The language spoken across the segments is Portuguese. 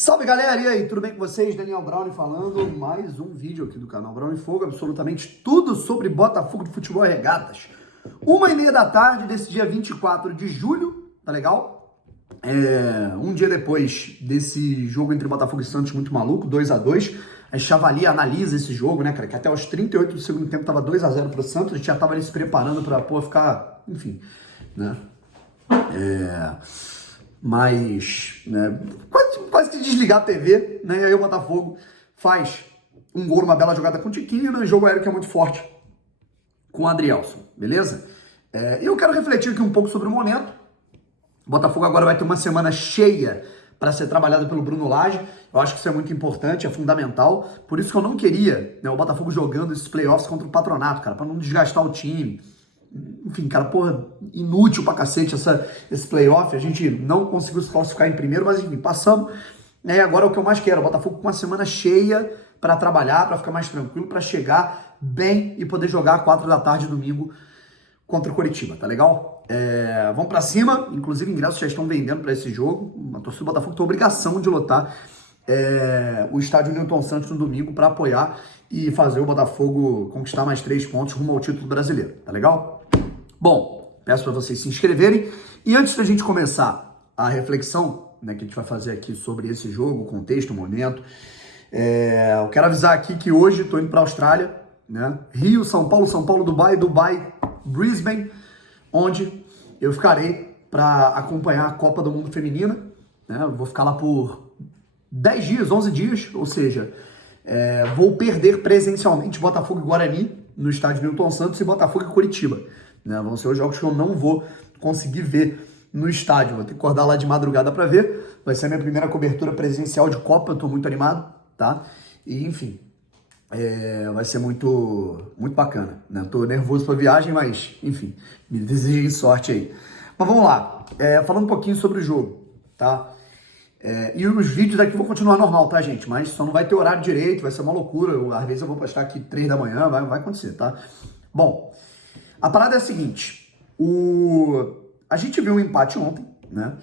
Salve galera, e aí, tudo bem com vocês? Daniel Browne falando, mais um vídeo aqui do canal Browne Fogo, absolutamente tudo sobre Botafogo de Futebol e Regatas. 1h30 da tarde desse dia 24 de julho, tá legal? Um dia depois desse jogo entre Botafogo e Santos muito maluco, 2x2, a Chavali analisa esse jogo, né, cara, que até os 38 do segundo tempo tava 2x0 pro Santos, a gente já tava ali se preparando pra, ficar, enfim, né, mas, né, quase que desligar a TV, né, e aí o Botafogo faz um gol, uma bela jogada com o Tiquinho, né, jogo aéreo que é muito forte com o Adrielson, beleza? E eu quero refletir aqui um pouco sobre o momento. O Botafogo agora vai ter uma semana cheia para ser trabalhado pelo Bruno Lage. Eu acho que isso é muito importante, é fundamental. Por isso que eu não queria, né, o Botafogo jogando esses playoffs contra o Patronato, cara, para não desgastar o time. Enfim, cara, porra, inútil pra cacete esse playoff. A gente não conseguiu se classificar em primeiro, mas enfim, passamos. E agora é o que eu mais quero, o Botafogo com uma semana cheia para trabalhar, para ficar mais tranquilo, para chegar bem e poder jogar às 4 da tarde domingo contra o Coritiba, tá legal? Vamos pra cima, inclusive ingressos já estão vendendo para esse jogo. A torcida do Botafogo tem a obrigação de lotar o estádio Newton Santos no domingo para apoiar e fazer o Botafogo conquistar mais 3 pontos rumo ao título brasileiro, tá legal? Bom, peço para vocês se inscreverem. E antes da gente começar a reflexão, né, que a gente vai fazer aqui sobre esse jogo, o contexto, o momento, eu quero avisar aqui que hoje estou indo para a Austrália, né? Rio, São Paulo, Dubai, Brisbane, onde eu ficarei para acompanhar a Copa do Mundo Feminina, né? Eu vou ficar lá por 10 dias, 11 dias, ou seja, vou perder presencialmente Botafogo e Guarani no estádio Newton Santos e Botafogo e Coritiba, né? Vão ser os jogos que eu não vou conseguir ver no estádio, vou ter que acordar lá de madrugada para ver. Vai ser a minha primeira cobertura presencial de Copa, eu tô muito animado, tá? E enfim, vai ser muito, muito bacana, né? Tô nervoso pra viagem, mas enfim, me desejem sorte aí. Mas vamos lá, falando um pouquinho sobre o jogo, tá? E os vídeos aqui vão continuar normal, tá, gente? Mas só não vai ter horário direito, vai ser uma loucura. Às vezes eu vou postar aqui 3 da manhã, vai acontecer, tá? Bom, a parada é a seguinte. A gente viu um empate ontem, né?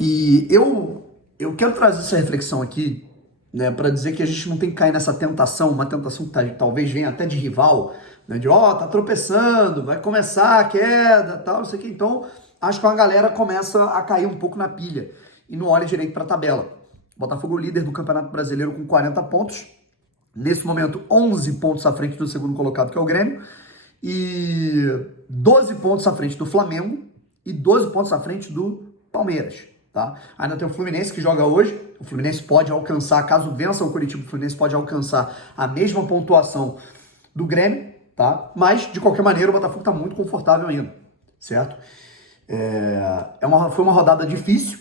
E eu quero trazer essa reflexão aqui, né, para dizer que a gente não tem que cair nessa tentação, uma tentação que talvez venha até de rival, né? De, tá tropeçando, vai começar a queda, tal, não sei o que. Então, acho que a galera começa a cair um pouco na pilha e não olha direito para a tabela. Botafogo líder do Campeonato Brasileiro com 40 pontos. Nesse momento, 11 pontos à frente do segundo colocado, que é o Grêmio. E 12 pontos à frente do Flamengo. E 12 pontos à frente do Palmeiras, tá? Ainda tem o Fluminense que joga hoje. O Fluminense pode alcançar, caso vença o Coritiba, o Fluminense pode alcançar a mesma pontuação do Grêmio, tá? Mas, de qualquer maneira, o Botafogo está muito confortável ainda, certo? Foi uma rodada difícil,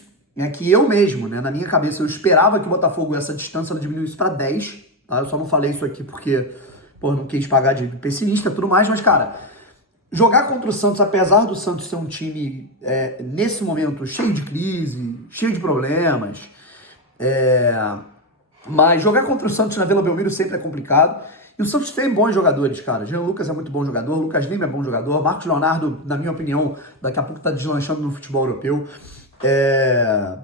que eu mesmo, né, na minha cabeça, eu esperava que o Botafogo, essa distância, diminuísse para 10, tá? Eu só não falei isso aqui porque, não quis pagar de pessimista e tudo mais, mas, cara, jogar contra o Santos, apesar do Santos ser um time, nesse momento, cheio de crise, cheio de problemas, mas jogar contra o Santos na Vila Belmiro sempre é complicado. E o Santos tem bons jogadores, cara. Jean Lucas é muito bom jogador, Lucas Lima é bom jogador, Marcos Leonardo, na minha opinião, daqui a pouco tá deslanchando no futebol europeu.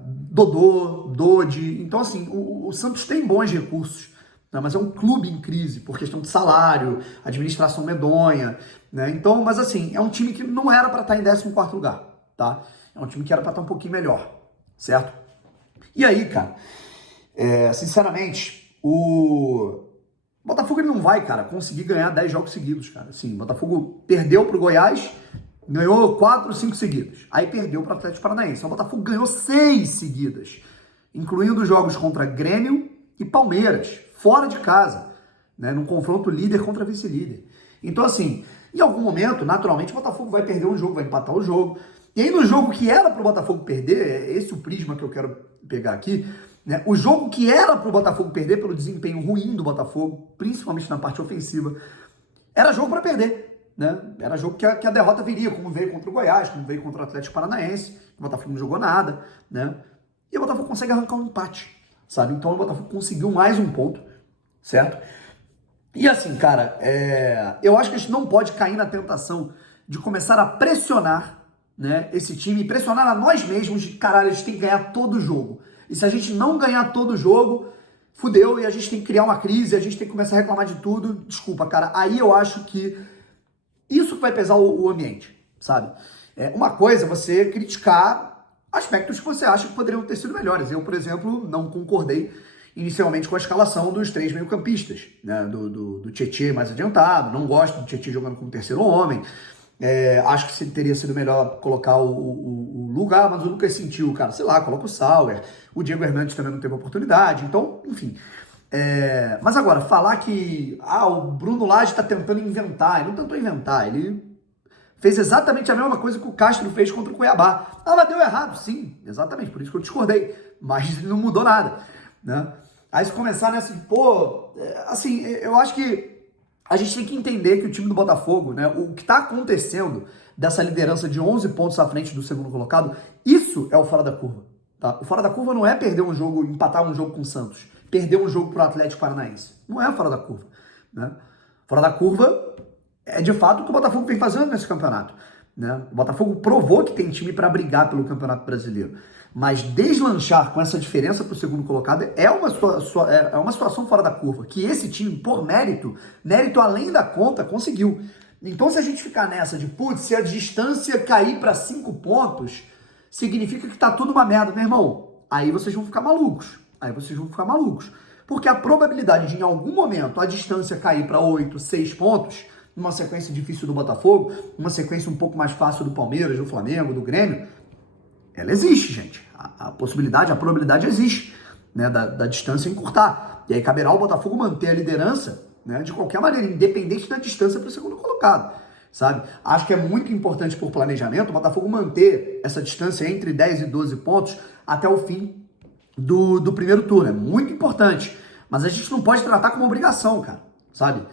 Dodô, Dodi. Então, assim, o Santos tem bons recursos, né? Mas é um clube em crise por questão de salário, administração medonha, né? Então, mas assim, é um time que não era para estar em 14º lugar, tá? É um time que era para estar um pouquinho melhor, certo? E aí, cara, sinceramente, o Botafogo ele não vai, cara, conseguir ganhar 10 jogos seguidos, cara. Assim, o Botafogo perdeu pro Goiás, ganhou 4, 5 seguidos. Aí perdeu para o Atlético Paranaense. O Botafogo ganhou 6 seguidas, incluindo jogos contra Grêmio e Palmeiras, fora de casa, né, num confronto líder contra vice-líder. Então, assim, em algum momento, naturalmente, o Botafogo vai perder um jogo, vai empatar o jogo. E aí, no jogo que era para o Botafogo perder, esse é o prisma que eu quero pegar aqui, né, o jogo que era para o Botafogo perder pelo desempenho ruim do Botafogo, principalmente na parte ofensiva, era jogo para perder. Né? Era jogo que a derrota viria, como veio contra o Goiás, como veio contra o Atlético Paranaense. O Botafogo não jogou nada, né? E o Botafogo consegue arrancar um empate, sabe? Então o Botafogo conseguiu mais um ponto, certo? E assim, cara, eu acho que a gente não pode cair na tentação de começar a pressionar, né, esse time, pressionar a nós mesmos de caralho, a gente tem que ganhar todo o jogo. E se a gente não ganhar todo o jogo, fudeu, e a gente tem que criar uma crise, a gente tem que começar a reclamar de tudo. Desculpa, cara. Aí eu acho que isso vai pesar o ambiente, sabe? Uma coisa é você criticar aspectos que você acha que poderiam ter sido melhores. Eu, por exemplo, não concordei inicialmente com a escalação dos 3 meio-campistas, né? Do Tietê mais adiantado, não gosto do Tietê jogando como terceiro homem. Acho que teria sido melhor colocar o Lugar, mas o Lucas sentiu, cara, sei lá, coloca o Sauer, o Diego Hernandes também não teve oportunidade, então, enfim. Mas agora, falar que o Bruno Lage está tentando inventar, ele não tentou inventar, ele fez exatamente a mesma coisa que o Castro fez contra o Cuiabá. Mas deu errado, sim, exatamente, por isso que eu discordei, mas não mudou nada, né? Aí se começar nessa, assim, eu acho que a gente tem que entender que o time do Botafogo, né, o que está acontecendo dessa liderança de 11 pontos à frente do segundo colocado, isso é o fora da curva. Tá? O fora da curva não é perder um jogo, empatar um jogo com o Santos, perder um jogo para o Atlético Paranaense. Não é fora da curva. Né? Fora da curva é de fato o que o Botafogo vem fazendo nesse campeonato. Né? O Botafogo provou que tem time para brigar pelo Campeonato Brasileiro. Mas deslanchar com essa diferença para o segundo colocado é uma situação fora da curva, que esse time, por mérito além da conta, conseguiu. Então, se a gente ficar nessa de, se a distância cair para 5 pontos, significa que tá tudo uma merda, meu irmão. Aí vocês vão ficar malucos. Porque a probabilidade de, em algum momento, a distância cair para 8, 6 pontos, numa sequência difícil do Botafogo, uma sequência um pouco mais fácil do Palmeiras, do Flamengo, do Grêmio, ela existe, gente. A probabilidade existe, né, da distância encurtar. E aí caberá ao Botafogo manter a liderança, né, de qualquer maneira, independente da distância para o segundo colocado, sabe? Acho que é muito importante por planejamento o Botafogo manter essa distância entre 10 e 12 pontos até o fim do primeiro turno. É muito importante. Mas a gente não pode tratar como obrigação, cara, sabe?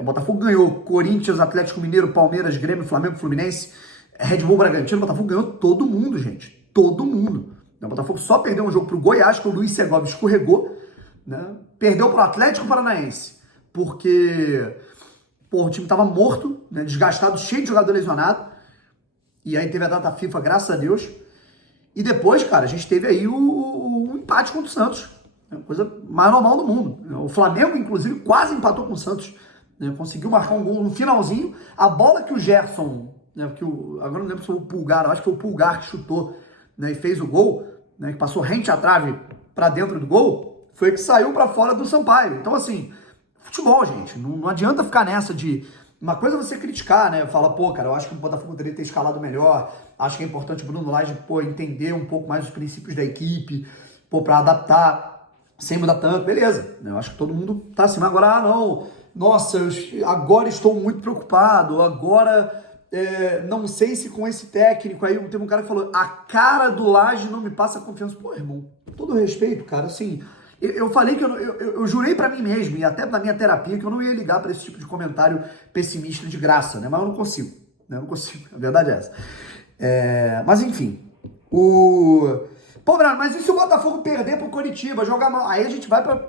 O Botafogo ganhou Corinthians, Atlético Mineiro, Palmeiras, Grêmio, Flamengo, Fluminense, Red Bull Bragantino. O Botafogo ganhou todo mundo, gente. Todo mundo. O Botafogo só perdeu um jogo pro Goiás, que o Luiz Segovia escorregou, né? Perdeu pro Atlético Paranaense, porque o time tava morto, né? Desgastado, cheio de jogador lesionado. E aí teve a data FIFA, graças a Deus. E depois, cara, a gente teve aí o empate contra o Santos. É a coisa mais normal do mundo. O Flamengo, inclusive, quase empatou com o Santos. Né? Conseguiu marcar um gol no finalzinho. A bola que o Gerson, né? Agora não lembro se foi o Pulgar, eu acho que foi o Pulgar que chutou, né? E fez o gol, né? Que passou rente à trave para dentro do gol, foi que saiu para fora do Sampaio. Então, assim, futebol, gente, não adianta ficar nessa de... Uma coisa é você criticar, né? Fala, cara, eu acho que o Botafogo poderia ter escalado melhor, acho que é importante o Bruno Lage, entender um pouco mais os princípios da equipe, para adaptar, sem mudar tanto, beleza. Eu acho que todo mundo tá assim, mas agora, não, nossa, agora estou muito preocupado, agora... não sei se com esse técnico aí, teve um cara que falou, a cara do Lage não me passa confiança. Pô, irmão, com todo respeito, cara, assim, eu falei que eu jurei pra mim mesmo, e até na minha terapia, que eu não ia ligar pra esse tipo de comentário pessimista de graça, né, mas eu não consigo, né, a verdade é essa. Mas enfim, Pô, Brano, mas e se o Botafogo perder pro Coritiba, jogar mal? Aí a gente vai pra...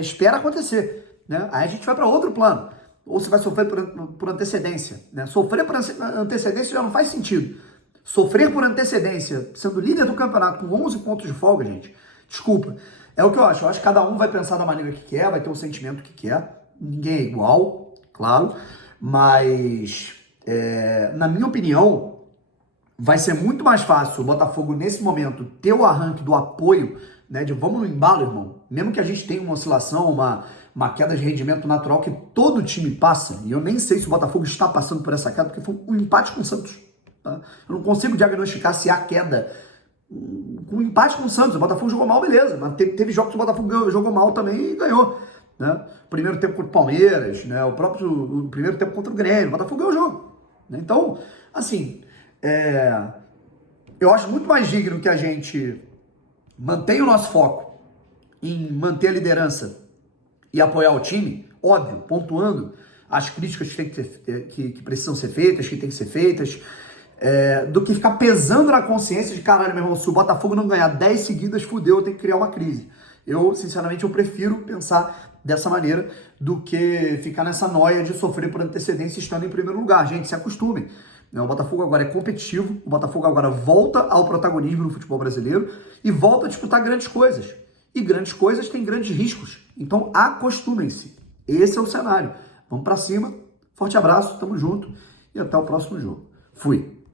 espera acontecer, né, aí a gente vai pra outro plano. Ou você vai sofrer por antecedência, né? Sofrer por antecedência já não faz sentido. Sofrer por antecedência, sendo líder do campeonato com 11 pontos de folga, gente, desculpa. É o que eu acho. Eu acho que cada um vai pensar da maneira que quer, vai ter o sentimento que quer. Ninguém é igual, claro. Mas, na minha opinião, vai ser muito mais fácil o Botafogo, nesse momento, ter o arranque do apoio, né? De vamos no embalo, irmão. Mesmo que a gente tenha uma oscilação, uma queda de rendimento natural que todo time passa, e eu nem sei se o Botafogo está passando por essa queda, porque foi um empate com o Santos. Tá? Eu não consigo diagnosticar se há queda com um empate com o Santos. O Botafogo jogou mal, beleza, mas teve jogos que o Botafogo jogou mal também e ganhou. Né? Primeiro tempo contra o Palmeiras, né? O primeiro tempo contra o Grêmio, o Botafogo ganhou o jogo. Né? Então, assim, eu acho muito mais digno que a gente mantenha o nosso foco em manter a liderança e apoiar o time, óbvio, pontuando as críticas que precisam ser feitas, que tem que ser feitas, do que ficar pesando na consciência de, caralho, meu irmão, se o Botafogo não ganhar 10 seguidas, fudeu, eu tenho que criar uma crise. Eu, sinceramente, eu prefiro pensar dessa maneira do que ficar nessa noia de sofrer por antecedência estando em primeiro lugar. Gente, se acostumem. né? O Botafogo agora é competitivo, o Botafogo agora volta ao protagonismo no futebol brasileiro e volta a disputar grandes coisas. E grandes coisas têm grandes riscos. Então acostumem-se. Esse é o cenário. Vamos para cima. Forte abraço, tamo junto e até o próximo jogo. Fui.